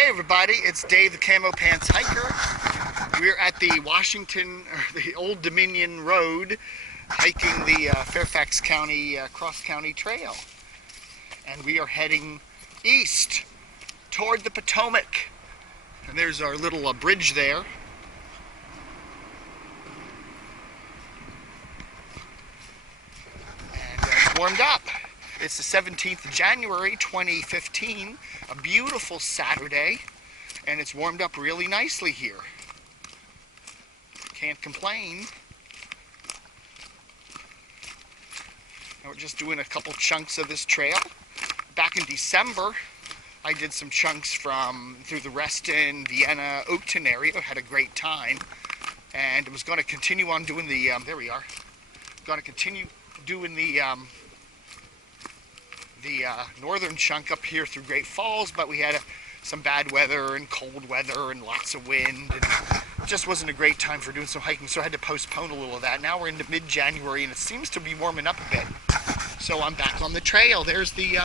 Hey everybody, it's Dave the Camo Pants Hiker. We're at the the Old Dominion Road, hiking the Fairfax County cross-county trail. And we are heading east toward the Potomac. And there's our little bridge there. And it's warmed up. It's the 17th of January 2015, a beautiful Saturday, and it's warmed up really nicely here. Can't complain. And we're just doing a couple chunks of this trail. Back in December, I did some chunks through the Reston, Vienna, Oakton area. I had a great time, and I was going to continue on doing the, there we are, going to continue doing the northern chunk up here through Great Falls, but we had some bad weather and cold weather and lots of wind, and it just wasn't a great time for doing some hiking, so I had to postpone a little of that. Now we're into mid-January and it seems to be warming up a bit, so I'm back on the trail. There's the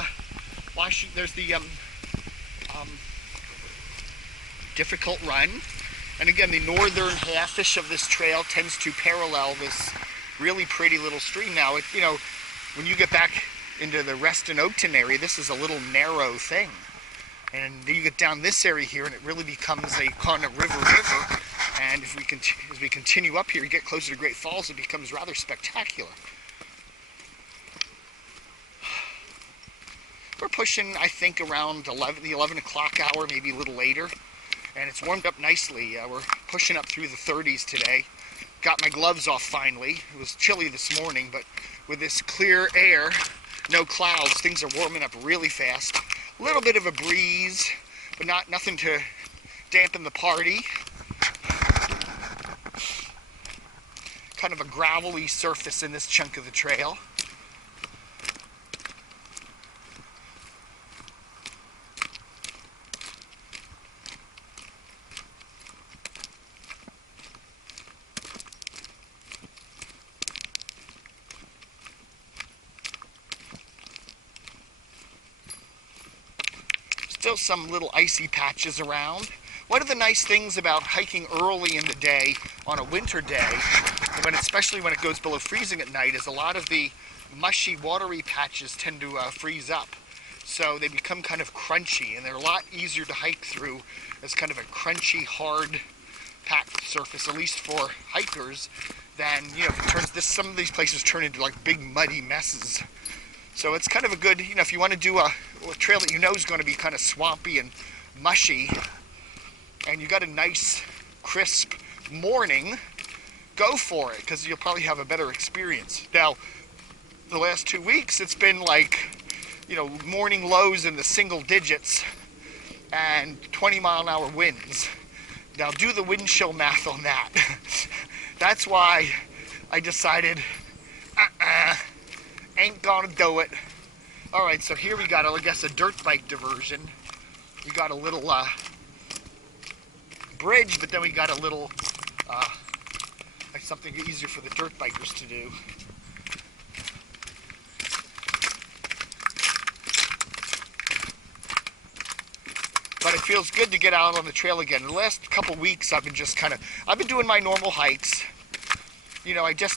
difficult run, and again, the northern half-ish of this trail tends to parallel this really pretty little stream. Now, you know, when you get back into the Reston Oakton area, this is a little narrow thing, and you get down this area here and it really becomes a kind of river, and if as we continue up here, you get closer to Great Falls, it becomes rather spectacular. We're pushing, I think, around the 11 o'clock hour, maybe a little later, and it's warmed up nicely. We're pushing up through the 30s today. Got my gloves off finally. It was chilly this morning, but with this clear air, no clouds, things are warming up really fast. A little bit of a breeze, but nothing to dampen the party. Kind of a gravelly surface in this chunk of the trail. Still some little icy patches around. One of the nice things about hiking early in the day on a winter day, especially when it goes below freezing at night, is a lot of the mushy, watery patches tend to freeze up. So they become kind of crunchy, and they're a lot easier to hike through as kind of a crunchy, hard packed surface, at least for hikers, than, you know, some of these places turn into like big muddy messes. So it's kind of a good, you know, if you want to do a trail that you know is going to be kind of swampy and mushy, and you got a nice, crisp morning, go for it, because you'll probably have a better experience. Now, the last 2 weeks, it's been like, you know, morning lows in the single digits and 20-mile-an-hour winds. Now, do the wind chill math on that. That's why I decided, ain't gonna do it. Alright, so here we got, I guess, a dirt bike diversion. We got a little bridge, but then we got a little like something easier for the dirt bikers to do. But it feels good to get out on the trail again. The last couple weeks I've been doing my normal hikes. You know, I do,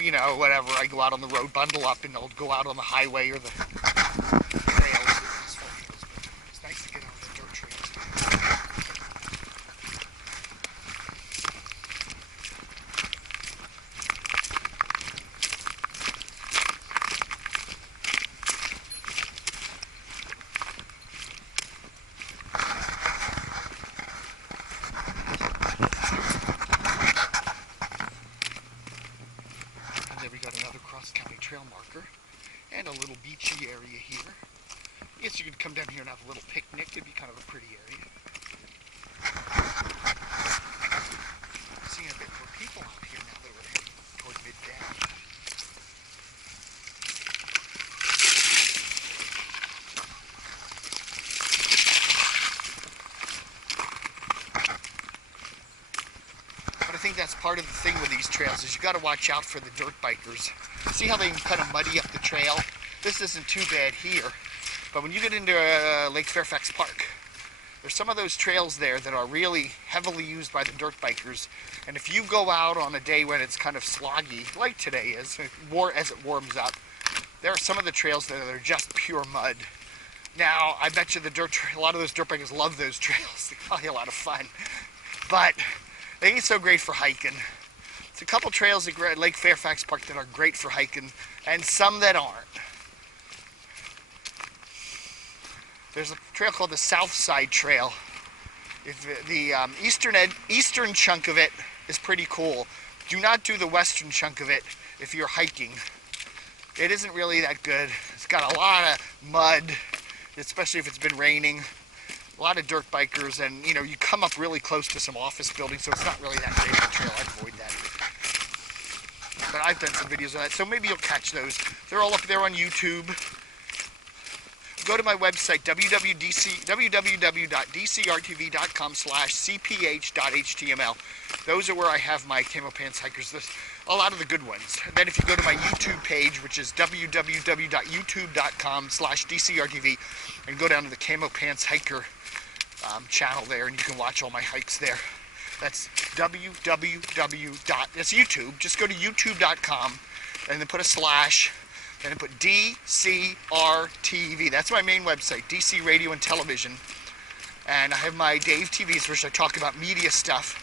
you know, whatever. I go out on the road, bundle up, and I'll go out on the highway or the trails. It's nice to get on the dirt trails. Cross-county trail marker and a little beachy area here. I guess you could come down here and have a little picnic. It'd be kind of a pretty area. Seeing a bit more people out here now that we're heading toward midday. But I think that's part of the thing with these trails is you got to watch out for the dirt bikers. See how they kind of muddy up the trail? This isn't too bad here, but when you get into Lake Fairfax Park, There's some of those trails there that are really heavily used by the dirt bikers, and if you go out on a day when it's kind of sloggy, like today is, as it warms up, there are some of the trails that are just pure mud. Now, I bet you a lot of those dirt bikers love those trails. They're probably a lot of fun, but they ain't so great for hiking. There's a couple trails at Lake Fairfax Park that are great for hiking, and some that aren't. There's a trail called the South Side Trail. The eastern chunk of it is pretty cool. Do not do the western chunk of it if you're hiking. It isn't really that good. It's got a lot of mud, especially if it's been raining. A lot of dirt bikers, and you know, you come up really close to some office buildings, so it's not really that great of a trail. I'd avoid that. But I've done some videos of that, so maybe you'll catch those. They're all up there on YouTube. Go to my website, www.dcrtv.com/cph.html. Those are where I have my Camo Pants Hikers, a lot of the good ones. And then if you go to my YouTube page, which is www.youtube.com/dcrtv, and go down to the Camo Pants Hiker channel there, and you can watch all my hikes there. That's that's YouTube. Just go to youtube.com and then put a slash. And I put DCRTV. That's my main website, DC Radio and Television. And I have my Dave TVs, which I talk about media stuff.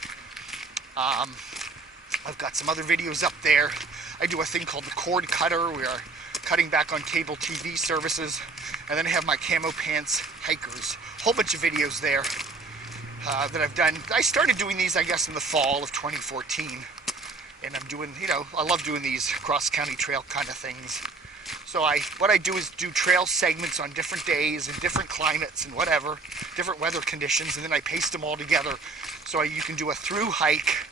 I've got some other videos up there. I do a thing called the Cord Cutter. We are cutting back on cable TV services. And then I have my Camo Pants Hikers. A whole bunch of videos there that I've done. I started doing these, I guess, in the fall of 2014. And I'm doing, you know, I love doing these cross-county trail kind of things. So what I do is do trail segments on different days and different climates and whatever, different weather conditions, and then I paste them all together so you can do a through hike.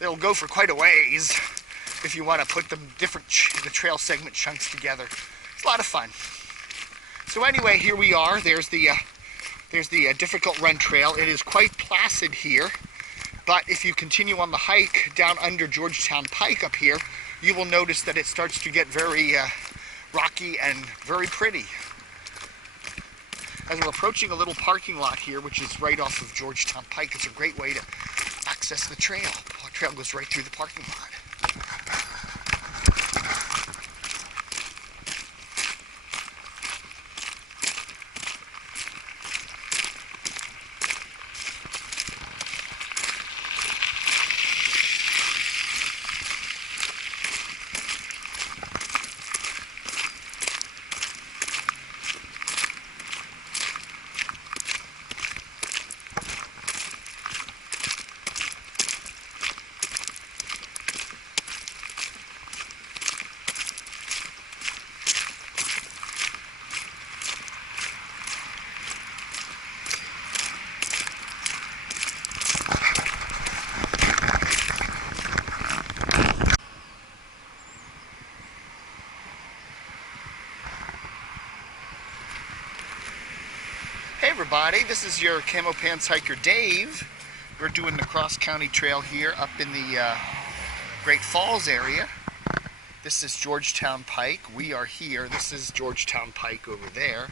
It'll go for quite a ways if you want to put the trail segment chunks together. It's a lot of fun. So anyway, here we are. There's the difficult run trail. It is quite placid here, but if you continue on the hike down under GeorgetownPike up here, you will notice that it starts to get very rocky and very pretty. As we're approaching a little parking lot here, which is right off of GeorgetownPike, it's a great way to access the trail. The trail goes right through the parking lot. Hey everybody, this is your Camo Pants Hiker Dave. We're doing the cross-county trail here up in the Great Falls area. This is GeorgetownPike. We are here. This is GeorgetownPike over there.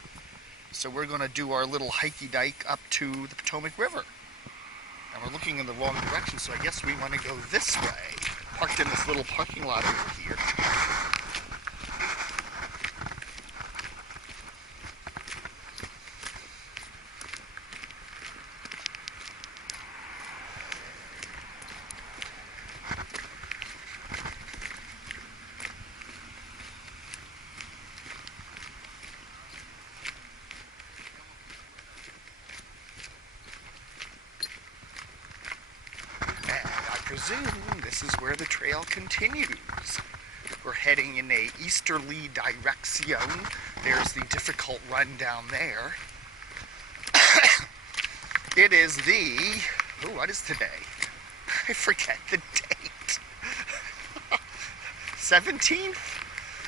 So we're going to do our little hikey dike up to the Potomac River. And we're looking in the wrong direction, so I guess we want to go this way. Parked in this little parking lot over here. Presume this is where the trail continues. We're heading in a easterly direction. There's the difficult run down there. It is the, what is today? I forget the date. 17th?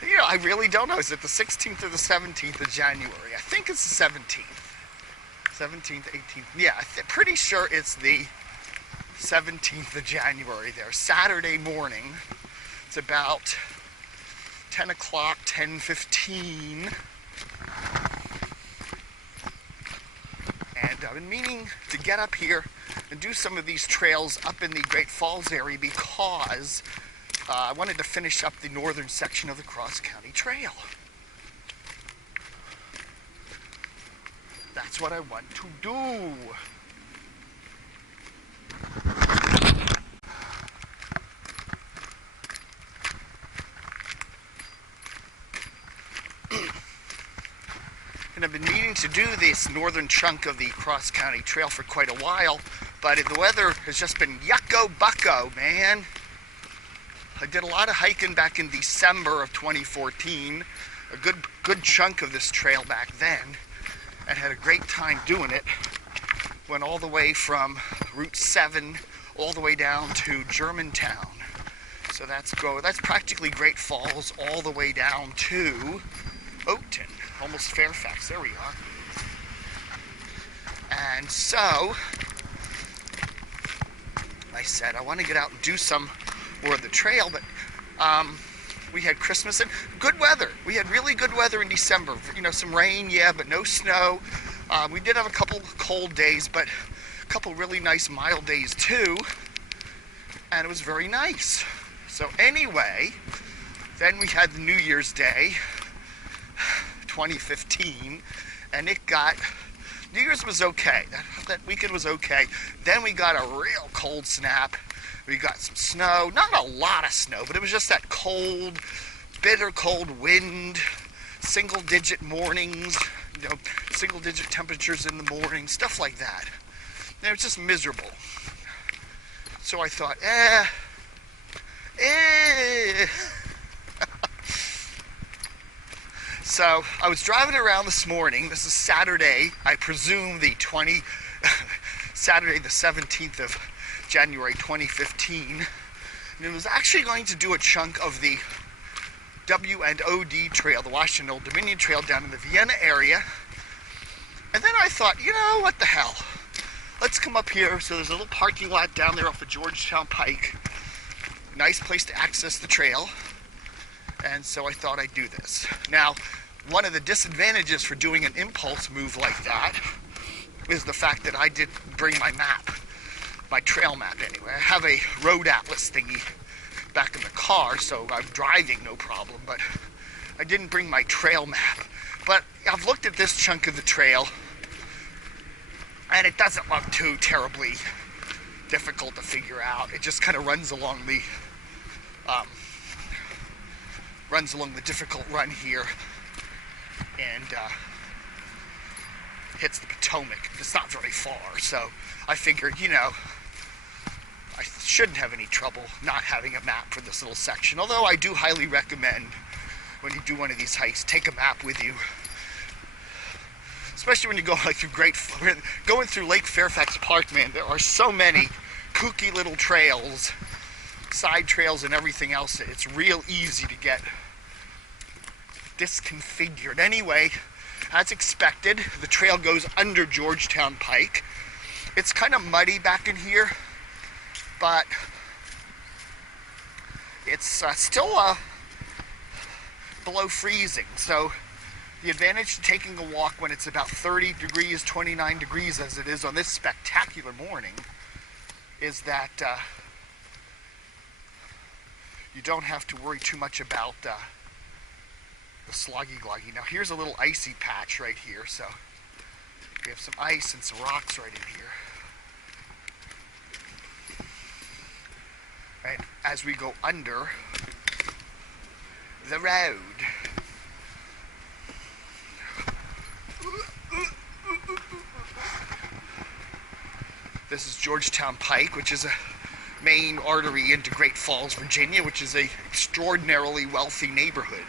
You know, I really don't know. Is it the 16th or the 17th of January? I think it's the 17th. 17th, 18th. Yeah, I'm pretty sure it's the 17th of January there, Saturday morning. It's about 10 o'clock, 10:15. And I've been meaning to get up here and do some of these trails up in the Great Falls area because I wanted to finish up the northern section of the Cross County Trail. That's what I want to do. And I've been meaning to do this northern chunk of the Cross County Trail for quite a while, but the weather has just been yucko bucko, man. I did a lot of hiking back in December of 2014, a good chunk of this trail back then, and had a great time doing it. Went all the way from Route 7 all the way down to Germantown. So that's practically Great Falls all the way down to Oakton, almost Fairfax. There we are. And so I said I want to get out and do some more of the trail, but we had Christmas and good weather. We had really good weather in December. You know, some rain, yeah, but no snow. We did have a couple cold days, but a couple really nice mild days too, and it was very nice. So anyway, then we had the New Year's Day 2015, and New Year's was okay. That weekend was okay. Then we got a real cold snap. We got some snow, not a lot of snow, but it was just that cold, bitter cold wind, single-digit mornings, you know, single-digit temperatures in the morning, stuff like that. And it was just miserable. So I thought, So I was driving around this morning. This is Saturday, I presume Saturday the 17th of January 2015. And it was actually going to do a chunk of the W&OD Trail, the Washington Old Dominion Trail down in the Vienna area. And then I thought, you know, what the hell? Let's come up here. So there's a little parking lot down there off of Georgetownpike. Nice place to access the trail. And so I thought I'd do this. Now, one of the disadvantages for doing an impulse move like that is the fact that I didn't bring my map, my trail map anyway. I have a road atlas thingy back in the car, so I'm driving no problem, but I didn't bring my trail map. But I've looked at this chunk of the trail, and it doesn't look too terribly difficult to figure out. It just kind of runs along the difficult run here and hits the Potomac. It's not very far, so I figured, you know, I shouldn't have any trouble not having a map for this little section. Although I do highly recommend when you do one of these hikes, take a map with you. Especially when you go like through going through Lake Fairfax Park, man, there are so many kooky little trails, side trails and everything else. It's real easy to get disconfigured. Anyway, as expected, the trail goes under Georgetownpike. It's kind of muddy back in here, but it's still below freezing. So the advantage of taking a walk when it's about 30 degrees, 29 degrees as it is on this spectacular morning is that you don't have to worry too much about the sloggy gloggy. Now here's a little icy patch right here, so we have some ice and some rocks right in here. And as we go under the road, this is Georgetownpike, which is a main artery into Great Falls, Virginia, which is a extraordinarily wealthy neighborhood.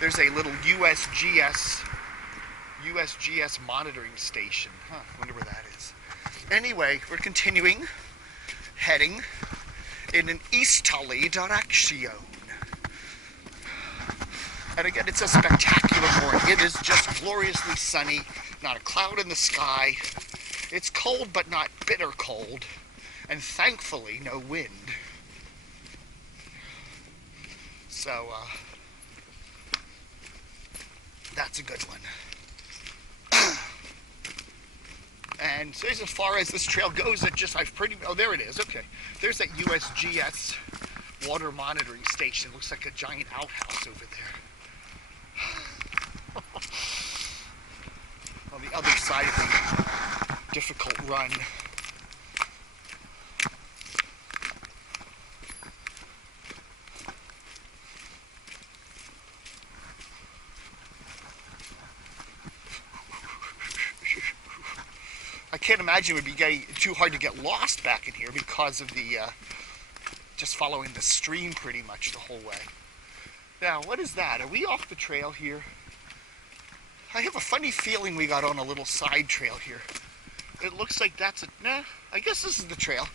There's a little USGS monitoring station. Wonder where that is. Anyway, we're continuing, heading in an easterly direction. And again, it's a spectacular morning. It is just gloriously sunny, not a cloud in the sky. It's cold, but not bitter cold. And thankfully, no wind. So, that's a good one. And so as far as this trail goes, oh, there it is, okay. There's that USGS water monitoring station. Looks like a giant outhouse over there. On the other side of the difficult run. I can't imagine it would be too hard to get lost back in here because of the just following the stream pretty much the whole way. Now, what is that? Are we off the trail here? I have a funny feeling we got on a little side trail here. It looks like that's nah, I guess this is the trail.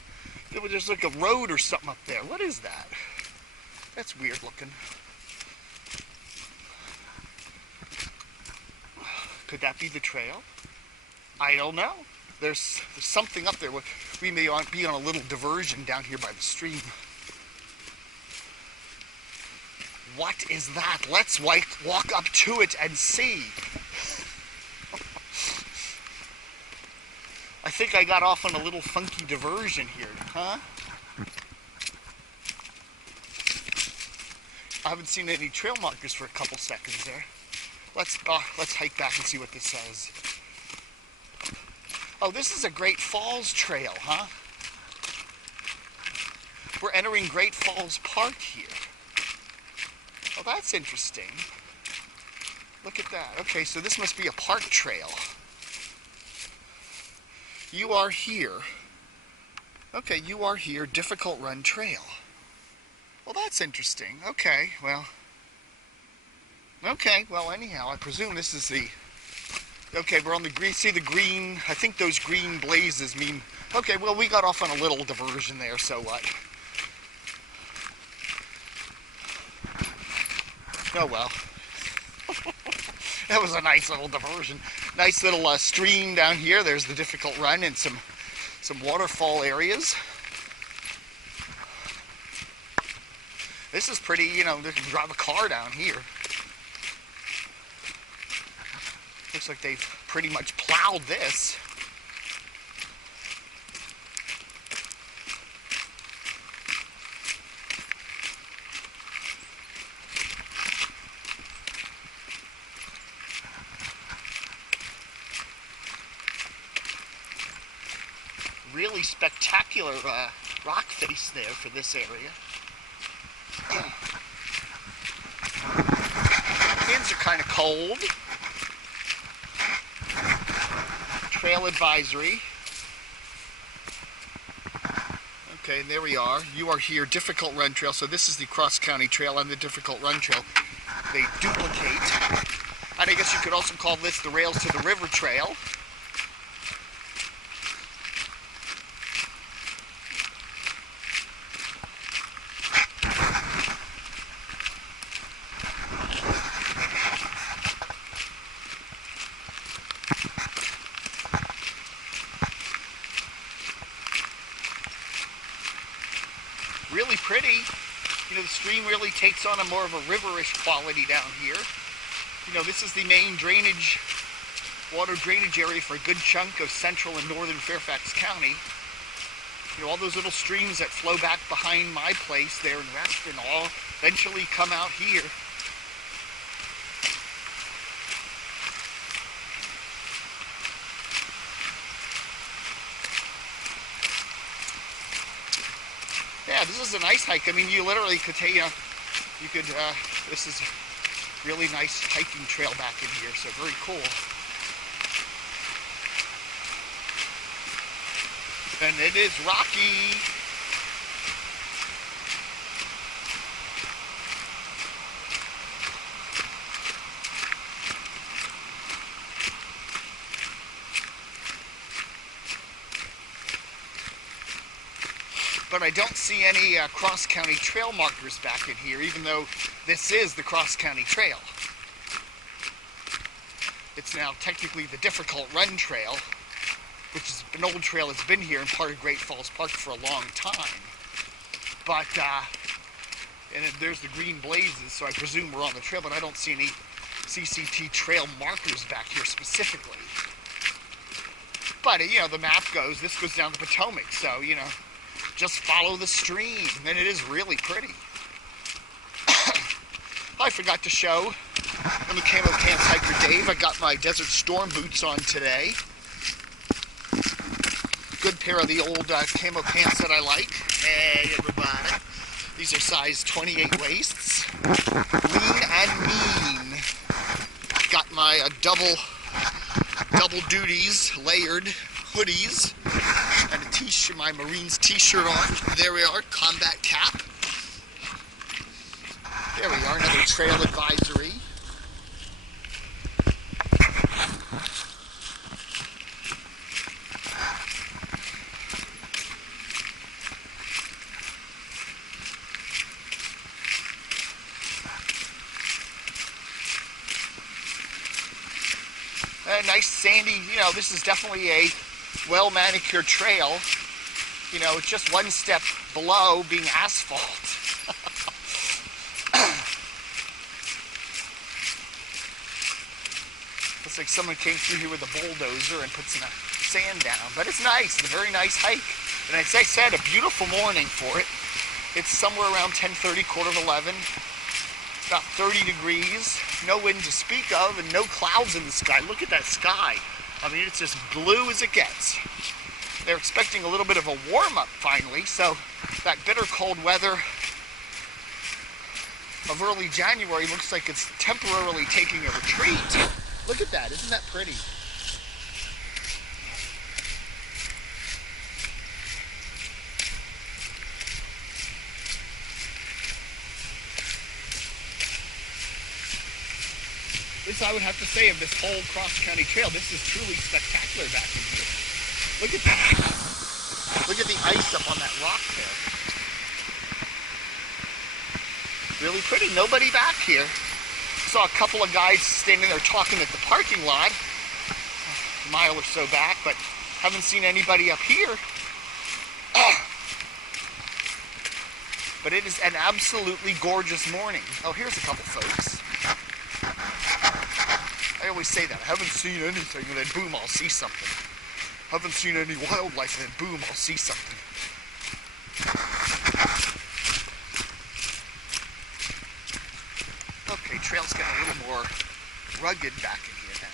There's like a road or something up there. What is that? That's weird looking. Could that be the trail? I don't know. There's something up there. We may be on a little diversion down here by the stream. What is that? Let's walk up to it and see. I think I got off on a little funky diversion here, huh? I haven't seen any trail markers for a couple seconds there. Let's hike back and see what this says. Oh, this is a Great Falls trail, huh? We're entering Great Falls Park here. Oh, that's interesting. Look at that. Okay, so this must be a park trail. You are here. Okay, you are here, difficult run trail. Well, that's interesting. Okay, well, anyhow, I presume this is the... Okay, we're on the green, see the green, I think those green blazes mean, okay, well, we got off on a little diversion there, so what? Oh, well. That was a nice little diversion. Nice little stream down here. There's the difficult run and some waterfall areas. This is pretty, you know, they can drive a car down here. Looks like they've pretty much plowed this. Really spectacular rock face there for this area. Winds are kind of cold. Trail advisory. Okay, and there we are. You are here, difficult run trail. So this is the cross-county trail and the difficult run trail. They duplicate. And I guess you could also call this the Rails to the River trail. Really pretty. You know, the stream really takes on a more of a riverish quality down here. You know, this is the main drainage, water drainage area for a good chunk of central and northern Fairfax County. You know, all those little streams that flow back behind my place there in Western all eventually come out here. Yeah, this is a nice hike. I mean, you literally could take, this is a really nice hiking trail back in here, so very cool. And it is rocky. But I don't see any cross-county trail markers back in here, even though this is the cross-county trail. It's now technically the difficult run trail, which is an old trail that's been here in part of Great Falls Park for a long time. But, and there's the green blazes, so I presume we're on the trail, but I don't see CCT trail markers back here specifically. But, you know, the map goes, this goes down the Potomac, so, you know, just follow the stream, and it is really pretty. I forgot to show, I'm a Camo Pants Hiker Dave. I got my Desert Storm boots on today. Good pair of the old camo pants that I like. Hey, everybody. These are size 28 waists. Lean and mean. Got my double duties, layered hoodies, and a t-shirt, my Marines t-shirt on. There we are, combat cap. There we are, another trail advisory. A nice sandy, you know, this is definitely a well-manicured trail. You know, it's just one step below being asphalt. Looks like someone came through here with a bulldozer and put some sand down. But it's nice, it's a very nice hike. And as I said, a beautiful morning for it. It's somewhere around 10:30, 11:15. About 30 degrees, no wind to speak of, and no clouds in the sky. Look at that sky. I mean, it's as blue as it gets. They're expecting a little bit of a warm-up finally, so that bitter cold weather of early January looks like it's temporarily taking a retreat. Look at that, isn't that pretty? This I would have to say of this whole cross-country trail. This is truly spectacular back in here. Look at that. Look at the ice up on that rock there. Really pretty. Nobody back here. Saw a couple of guys standing there talking at the parking lot, a mile or so back, but haven't seen anybody up here. But it is an absolutely gorgeous morning. Oh, here's a couple folks. I always say that. I haven't seen anything, and then boom, I'll see something. Haven't seen any wildlife, and then boom, I'll see something. Okay, trail's getting a little more rugged back in here now.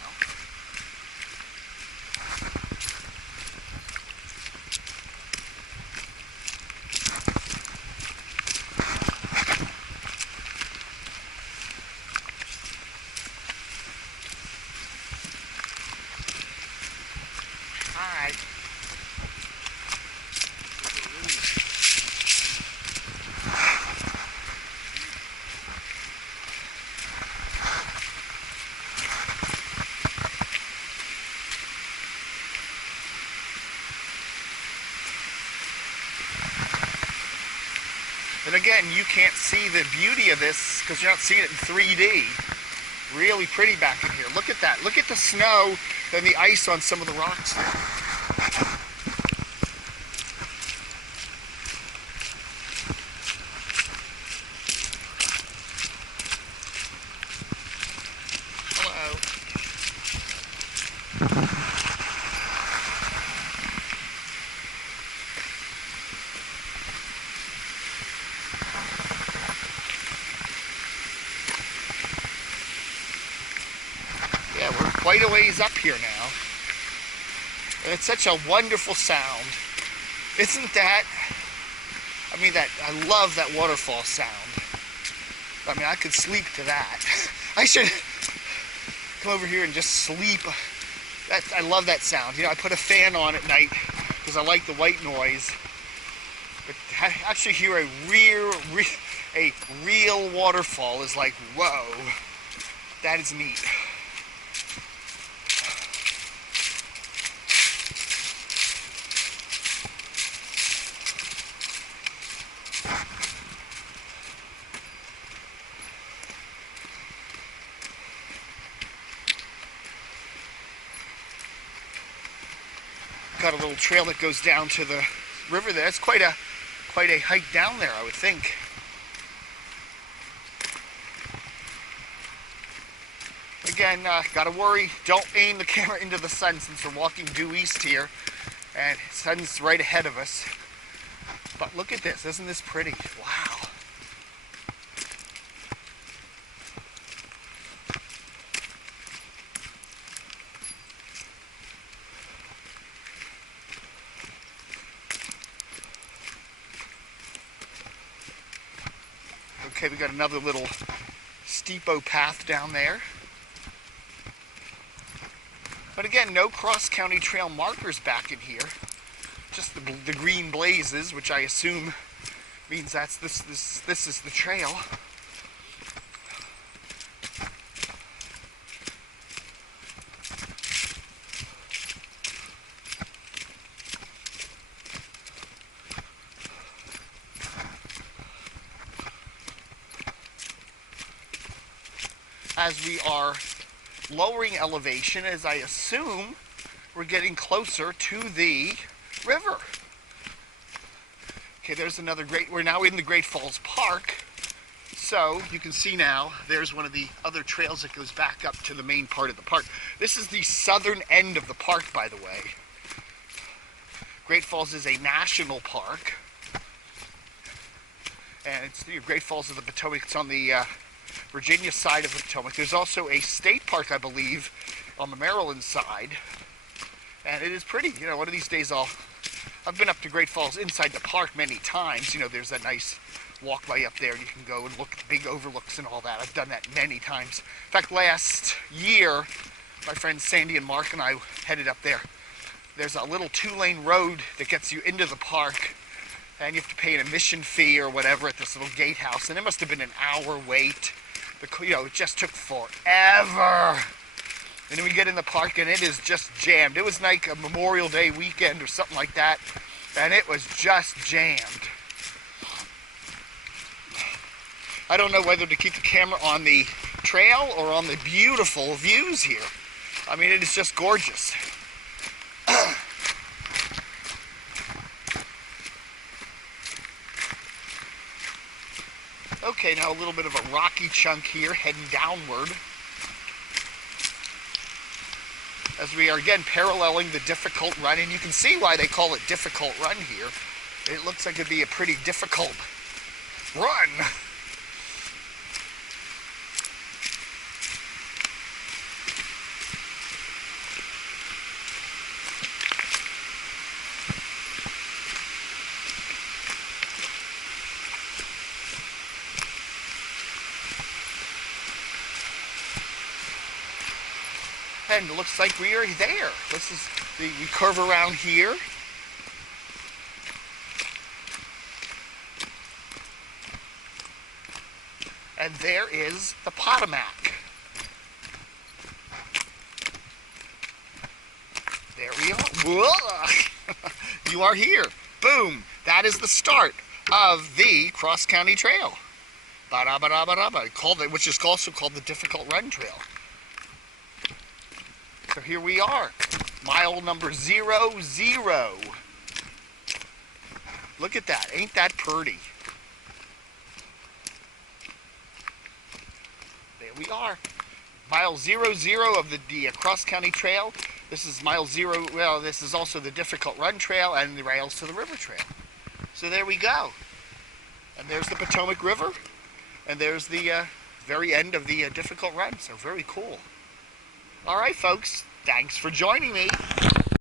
Hi. And again, you can't see the beauty of this because you're not seeing it in 3D. Really pretty back in here. Look at that. Look at the snow and the ice on some of the rocks there. Hello. Yeah, we're quite a ways up here now. And it's such a wonderful sound. Isn't that? I mean, I love that waterfall sound. I mean, I could sleep to that. I should come over here and just sleep. I love that sound. You know, I put a fan on at night because I like the white noise. But to actually hear a real waterfall is like, whoa, that is neat. Got a little trail that goes down to the river there. It's quite a hike down there, I would think. Again, gotta worry, don't aim the camera into the sun since we're walking due east here, and the sun's right ahead of us. But look at this, isn't this pretty? Wow. Okay, we got another little steepo path down there. But again, no cross-county trail markers back in here. Just the green blazes, which I assume means that's this is the trail. As we are lowering elevation, as I assume we're getting closer to the river. Okay, there's another we're now in the Great Falls Park. So you can see now, there's one of the other trails that goes back up to the main part of the park. This is the southern end of the park, by the way. Great Falls is a national park. And it's the Great Falls of the Potomac. It's on the Virginia side of the Potomac. There's also a state park, I believe, on the Maryland side. And it is pretty. You know, one of these days I've been up to Great Falls inside the park many times. You know, there's that nice walkway up there. You can go and look at the big overlooks and all that. I've done that many times. In fact, last year, my friends Sandy and Mark and I headed up there. There's a little 2-lane road that gets you into the park, and you have to pay an admission fee or whatever at this little gatehouse. And it must have been an hour wait. You know, it just took forever. And then we get in the park and it is just jammed. It was like a Memorial Day weekend or something like that, and it was just jammed. I don't know whether to keep the camera on the trail or on the beautiful views here. I mean, it is just gorgeous. Okay, now a little bit of a rocky chunk here, heading downward. As we are again paralleling the difficult run, and you can see why they call it difficult run here. It looks like it'd be a pretty difficult run. And it looks like we are there. We curve around here. And there is the Potomac. There we are. Whoa. You are here. Boom. That is the start of the cross-county trail. Ba-da-ba-da-ba-da-ba. Which is also called the Difficult Run Trail. So here we are, mile number 00. Look at that, ain't that pretty? There we are, mile 00 of the cross-county trail. This is mile 0, well, this is also the Difficult Run Trail and the Rails to the River Trail. So there we go. And there's the Potomac River, and there's the very end of the Difficult Run, so very cool. All right, folks, thanks for joining me.